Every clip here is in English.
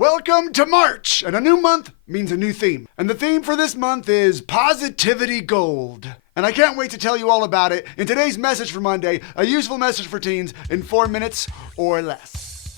Welcome to March, and a new month means a new theme. And the theme for this month is Positivity Gold. And I can't wait to tell you all about it in today's message for Monday, a useful message for teens in 4 minutes or less.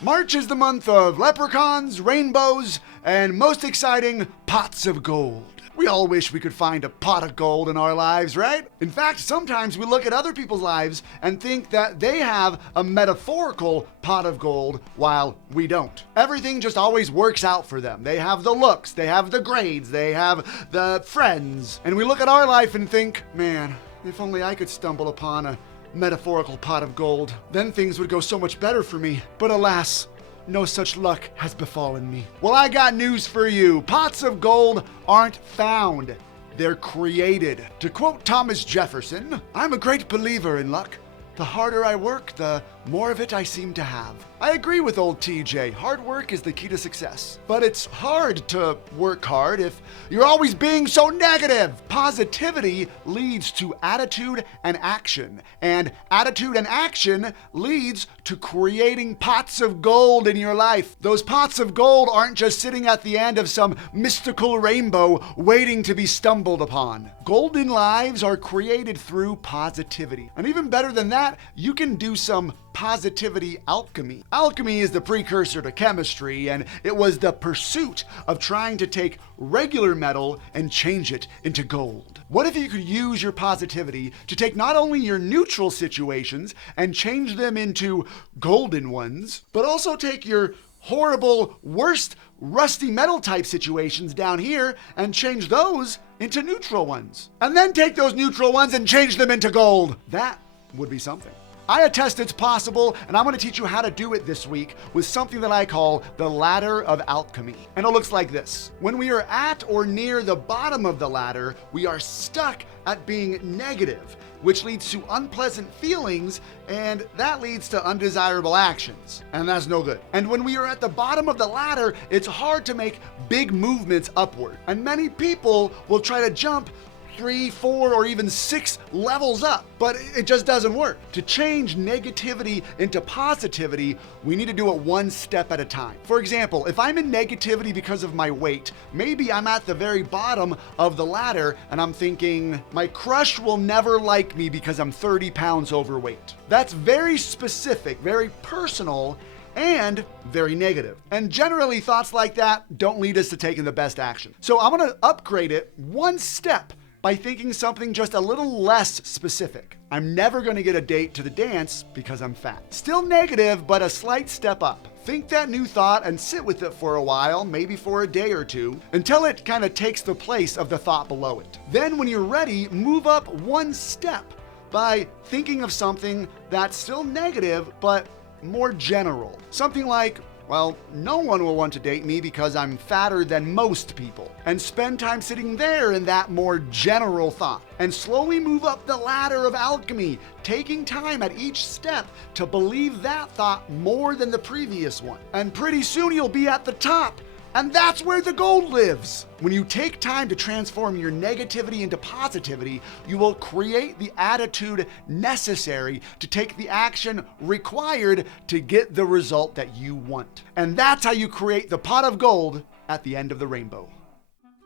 March is the month of leprechauns, rainbows, and most exciting, pots of gold. We all wish we could find a pot of gold in our lives, right? In fact, sometimes we look at other people's lives and think that they have a metaphorical pot of gold while we don't. Everything just always works out for them. They have the looks, they have the grades, they have the friends. And we look at our life and think, man, if only I could stumble upon a metaphorical pot of gold, then things would go so much better for me. But alas, no such luck has befallen me. Well, I got news for you. Pots of gold aren't found. They're created. To quote Thomas Jefferson, I'm a great believer in luck. The harder I work, the more of it I seem to have. I agree with old TJ. Hard work is the key to success. But it's hard to work hard if you're always being so negative. Positivity leads to attitude and action. And attitude and action leads to creating pots of gold in your life. Those pots of gold aren't just sitting at the end of some mystical rainbow waiting to be stumbled upon. Golden lives are created through positivity. And even better than that, you can do some positivity alchemy. Alchemy is the precursor to chemistry, and it was the pursuit of trying to take regular metal and change it into gold. What if you could use your positivity to take not only your neutral situations and change them into golden ones, but also take your horrible, worst, rusty metal type situations down here and change those into neutral ones. And then take those neutral ones and change them into gold. That would be something. I attest it's possible, and I'm going to teach you how to do it this week with something that I call the ladder of alchemy. And it looks like this. When we are at or near the bottom of the ladder, we are stuck at being negative, which leads to unpleasant feelings, and that leads to undesirable actions. And that's no good. And when we are at the bottom of the ladder, it's hard to make big movements upward. And many people will try to jump 3, 4, or even 6 levels up, but it just doesn't work. To change negativity into positivity, we need to do it one step at a time. For example, if I'm in negativity because of my weight, maybe I'm at the very bottom of the ladder and I'm thinking, my crush will never like me because I'm 30 pounds overweight. That's very specific, very personal, and very negative. And generally, thoughts like that don't lead us to taking the best action. So I'm gonna upgrade it one step by thinking something just a little less specific. I'm never gonna get a date to the dance because I'm fat. Still negative, but a slight step up. Think that new thought and sit with it for a while, maybe for a day or two, until it kind of takes the place of the thought below it. Then when you're ready, move up one step by thinking of something that's still negative, but more general. Something like, well, no one will want to date me because I'm fatter than most people. And spend time sitting there in that more general thought. And slowly move up the ladder of alchemy, taking time at each step to believe that thought more than the previous one. And pretty soon you'll be at the top. And that's where the gold lives. When you take time to transform your negativity into positivity, you will create the attitude necessary to take the action required to get the result that you want. And that's how you create the pot of gold at the end of the rainbow.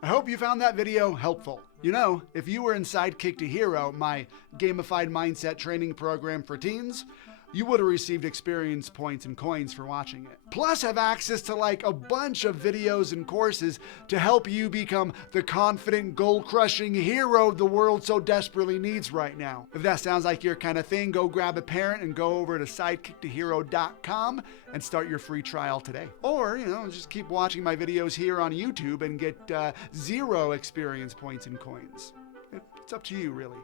I hope you found that video helpful. You know, if you were in Sidekick to Hero, my gamified mindset training program for teens, you would have received experience points and coins for watching it. Plus have access to like a bunch of videos and courses to help you become the confident, goal-crushing hero the world so desperately needs right now. If that sounds like your kind of thing, go grab a parent and go over to sidekicktohero.com and start your free trial today. Or, just keep watching my videos here on YouTube and get 0 experience points and coins. It's up to you, really.